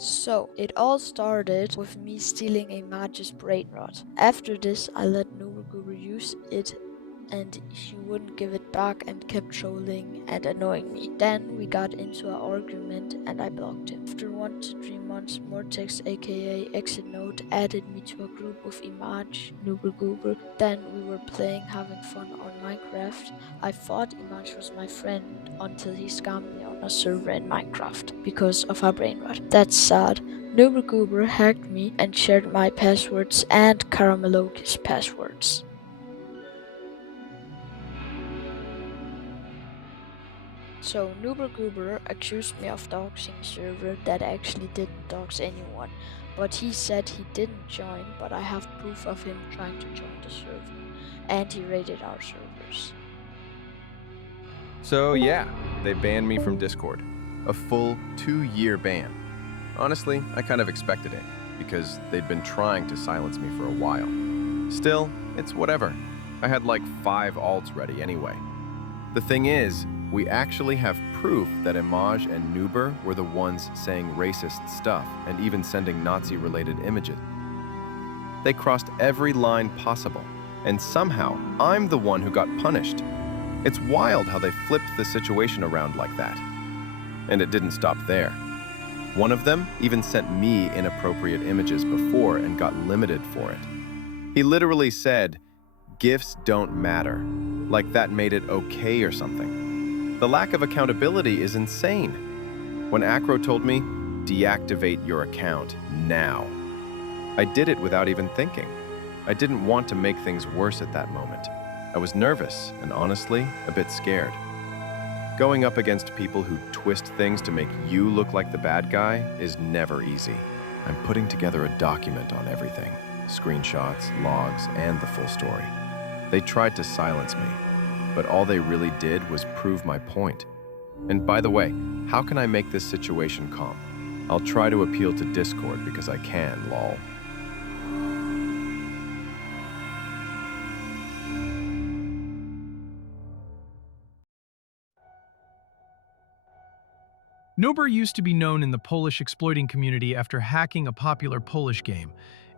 So, it all started with me stealing a Maj's brain rot. After this, I let Noober use it and he wouldn't give it back and kept trolling and annoying me. Then we got into an argument and I blocked him. After 1 to 3 months, Mortex aka Exit Note added me to a group with Imaj, Noober. Then we were playing, having fun on Minecraft. I thought Imaj was my friend until he scammed me on a server in Minecraft because of a brain rot. That's sad. Noober hacked me and shared my passwords and Carameloki's passwords. So Noober accused me of doxing a server that actually didn't dox anyone, but he said he didn't join, but I have proof of him trying to join the server, and he raided our servers. So yeah, they banned me from Discord. A full 2-year ban. Honestly, I kind of expected it, because they'd been trying to silence me for a while. Still, it's whatever. I had like 5 alts ready anyway. The thing is, we actually have proof that Imaj and Noober were the ones saying racist stuff and even sending Nazi-related images. They crossed every line possible, and somehow I'm the one who got punished. It's wild how they flipped the situation around like that. And it didn't stop there. One of them even sent me inappropriate images before and got limited for it. He literally said, "Gifs don't matter," like that made it okay or something. The lack of accountability is insane. When Acro told me, "Deactivate your account now," I did it without even thinking. I didn't want to make things worse at that moment. I was nervous and honestly a bit scared. Going up against people who twist things to make you look like the bad guy is never easy. I'm putting together a document on everything, screenshots, logs, and the full story. They tried to silence me, but all they really did was prove my point. And by the way, how can I make this situation calm? I'll try to appeal to Discord because I can, lol. Noober used to be known in the Polish exploiting community after hacking a popular Polish game,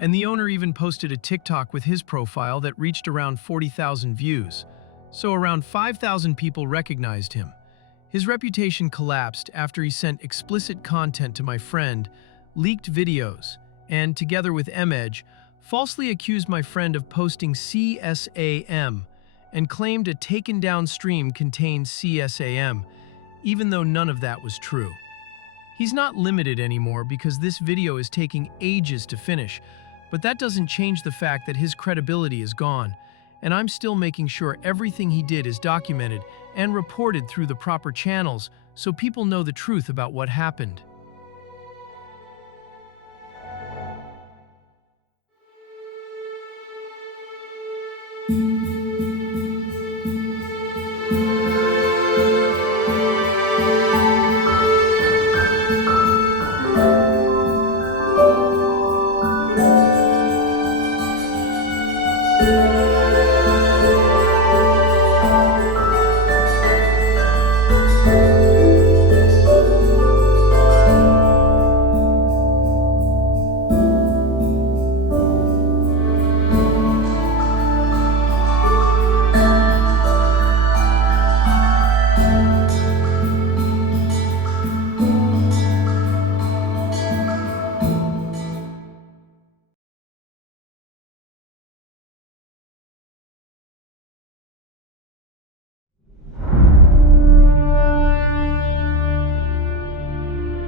and the owner even posted a TikTok with his profile that reached around 40,000 views. So around 5,000 people recognized him. His reputation collapsed after he sent explicit content to my friend, leaked videos, and, together with Emedge, falsely accused my friend of posting CSAM and claimed a taken-down stream contained CSAM, even though none of that was true. He's not limited anymore because this video is taking ages to finish, but that doesn't change the fact that his credibility is gone, and I'm still making sure everything he did is documented and reported through the proper channels so people know the truth about what happened.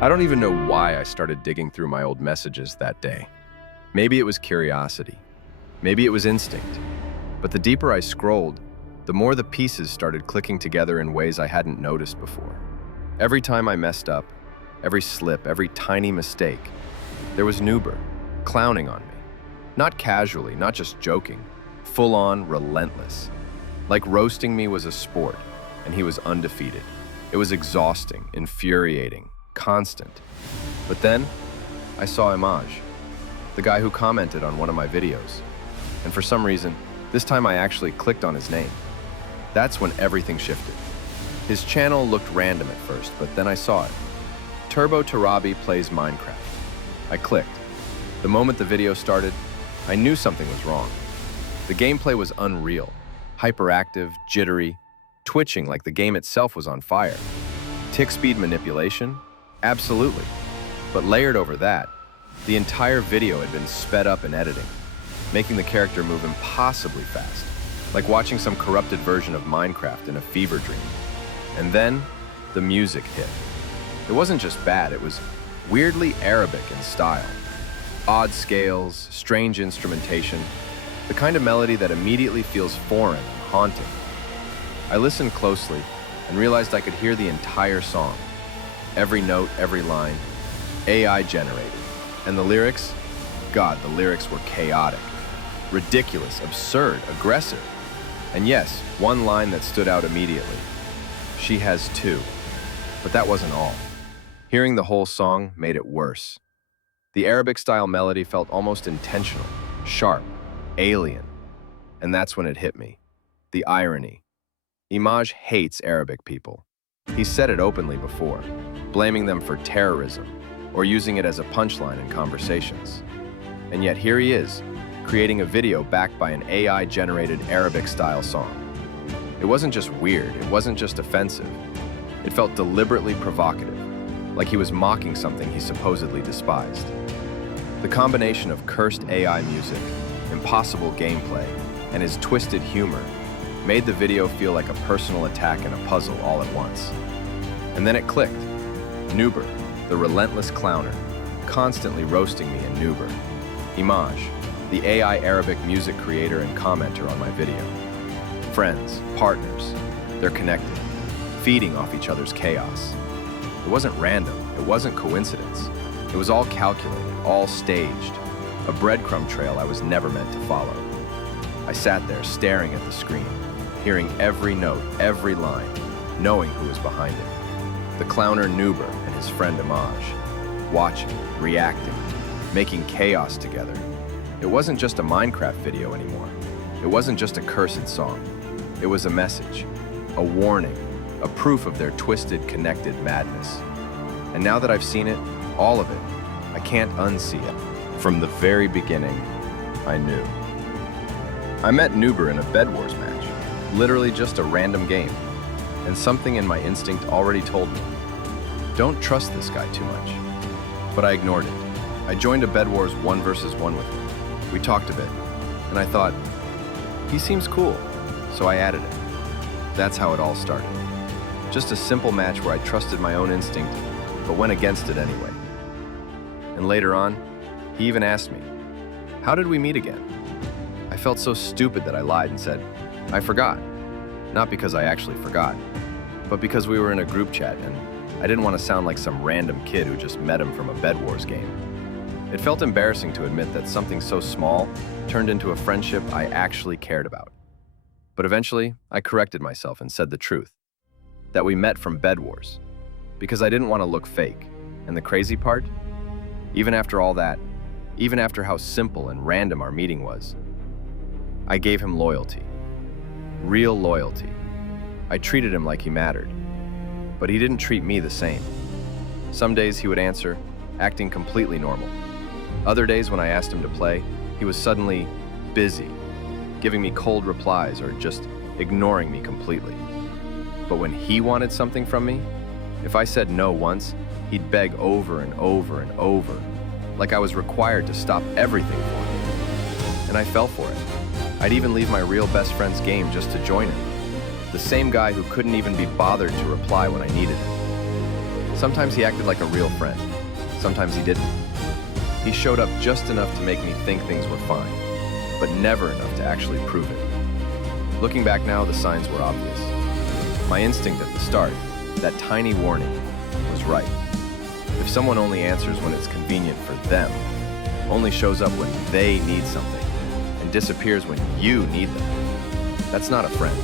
I don't even know why I started digging through my old messages that day. Maybe it was curiosity. Maybe it was instinct. But the deeper I scrolled, the more the pieces started clicking together in ways I hadn't noticed before. Every time I messed up, every slip, every tiny mistake, there was Noober, clowning on me. Not casually, not just joking, full-on relentless. Like roasting me was a sport, and he was undefeated. It was exhausting, infuriating, constant. But then, I saw Imaj, the guy who commented on one of my videos. And for some reason, this time I actually clicked on his name. That's when everything shifted. His channel looked random at first, but then I saw it. Turbo Tarabi plays Minecraft. I clicked. The moment the video started, I knew something was wrong. The gameplay was unreal, hyperactive, jittery, twitching like the game itself was on fire. Tick speed manipulation? Absolutely. But layered over that, the entire video had been sped up in editing, making the character move impossibly fast, like watching some corrupted version of Minecraft in a fever dream. And then, the music hit. It wasn't just bad, it was weirdly Arabic in style. Odd scales, strange instrumentation, the kind of melody that immediately feels foreign and haunting. I listened closely and realized I could hear the entire song. Every note, every line, AI generated. And the lyrics? God, the lyrics were chaotic. Ridiculous, absurd, aggressive. And yes, one line that stood out immediately. She has two. But that wasn't all. Hearing the whole song made it worse. The Arabic-style melody felt almost intentional, sharp, alien. And that's when it hit me. The irony. Imaj hates Arabic people. He said it openly before, blaming them for terrorism or using it as a punchline in conversations. And yet here he is, creating a video backed by an AI-generated Arabic-style song. It wasn't just weird, it wasn't just offensive. It felt deliberately provocative, like he was mocking something he supposedly despised. The combination of cursed AI music, impossible gameplay, and his twisted humor made the video feel like a personal attack and a puzzle all at once. And then it clicked. Noober, the relentless clowner, constantly roasting me in Noober. Imaj, the AI Arabic music creator and commenter on my video. Friends, partners, they're connected, feeding off each other's chaos. It wasn't random, it wasn't coincidence. It was all calculated, all staged, a breadcrumb trail I was never meant to follow. I sat there staring at the screen, hearing every note, every line, knowing who was behind it. The clowner Noober and his friend Imaj, watching, reacting, making chaos together. It wasn't just a Minecraft video anymore. It wasn't just a cursed song. It was a message, a warning, a proof of their twisted, connected madness. And now that I've seen it, all of it, I can't unsee it. From the very beginning, I knew. I met Noober in a Bed Wars match, literally just a random game, and something in my instinct already told me, don't trust this guy too much. But I ignored it. I joined a Bed Wars 1 versus 1 with him. We talked a bit, and I thought, he seems cool, so I added it. That's how it all started. Just a simple match where I trusted my own instinct, but went against it anyway. And later on, he even asked me, how did we meet again? I felt so stupid that I lied and said, I forgot. Not because I actually forgot, but because we were in a group chat and I didn't want to sound like some random kid who just met him from a Bed Wars game. It felt embarrassing to admit that something so small turned into a friendship I actually cared about. But eventually, I corrected myself and said the truth, that we met from Bed Wars, because I didn't want to look fake. And the crazy part? Even after all that, even after how simple and random our meeting was, I gave him loyalty. Real loyalty. I treated him like he mattered, but he didn't treat me the same. Some days he would answer, acting completely normal. Other days when I asked him to play, he was suddenly busy, giving me cold replies or just ignoring me completely. But when he wanted something from me, if I said no once, he'd beg over and over and over, like I was required to stop everything for him. And I fell for it. I'd even leave my real best friend's game just to join him. The same guy who couldn't even be bothered to reply when I needed him. Sometimes he acted like a real friend. Sometimes he didn't. He showed up just enough to make me think things were fine, but never enough to actually prove it. Looking back now, the signs were obvious. My instinct at the start, that tiny warning, was right. If someone only answers when it's convenient for them, only shows up when they need something, and disappears when you need them, that's not a friend.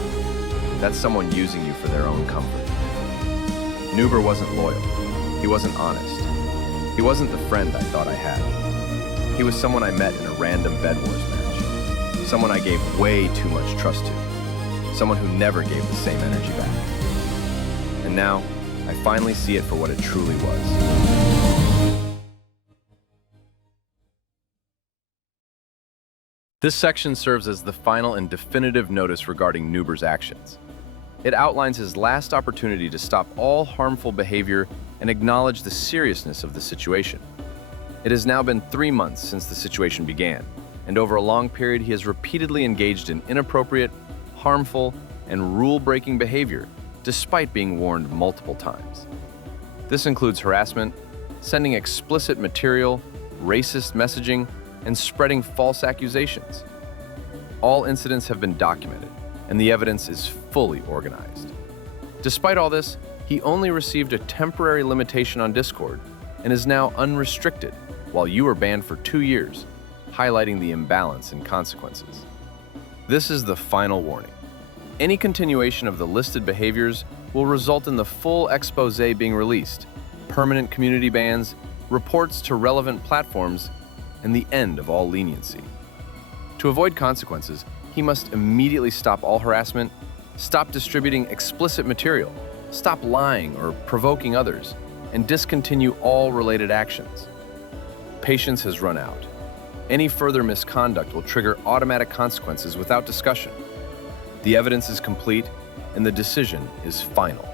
That's someone using you for their own comfort. Noober wasn't loyal. He wasn't honest. He wasn't the friend I thought I had. He was someone I met in a random Bed Wars match. Someone I gave way too much trust to. Someone who never gave the same energy back. And now, I finally see it for what it truly was. This section serves as the final and definitive notice regarding Noober's actions. It outlines his last opportunity to stop all harmful behavior and acknowledge the seriousness of the situation. It has now been 3 months since the situation began, and over a long period he has repeatedly engaged in inappropriate, harmful, and rule-breaking behavior despite being warned multiple times. This includes harassment, sending explicit material, racist messaging, and spreading false accusations. All incidents have been documented, and the evidence is fully organized. Despite all this, he only received a temporary limitation on Discord and is now unrestricted, while you are banned for 2 years, highlighting the imbalance in consequences. This is the final warning. Any continuation of the listed behaviors will result in the full expose being released, permanent community bans, reports to relevant platforms, and the end of all leniency. To avoid consequences, he must immediately stop all harassment, stop distributing explicit material, stop lying or provoking others, and discontinue all related actions. Patience has run out. Any further misconduct will trigger automatic consequences without discussion. The evidence is complete, and the decision is final.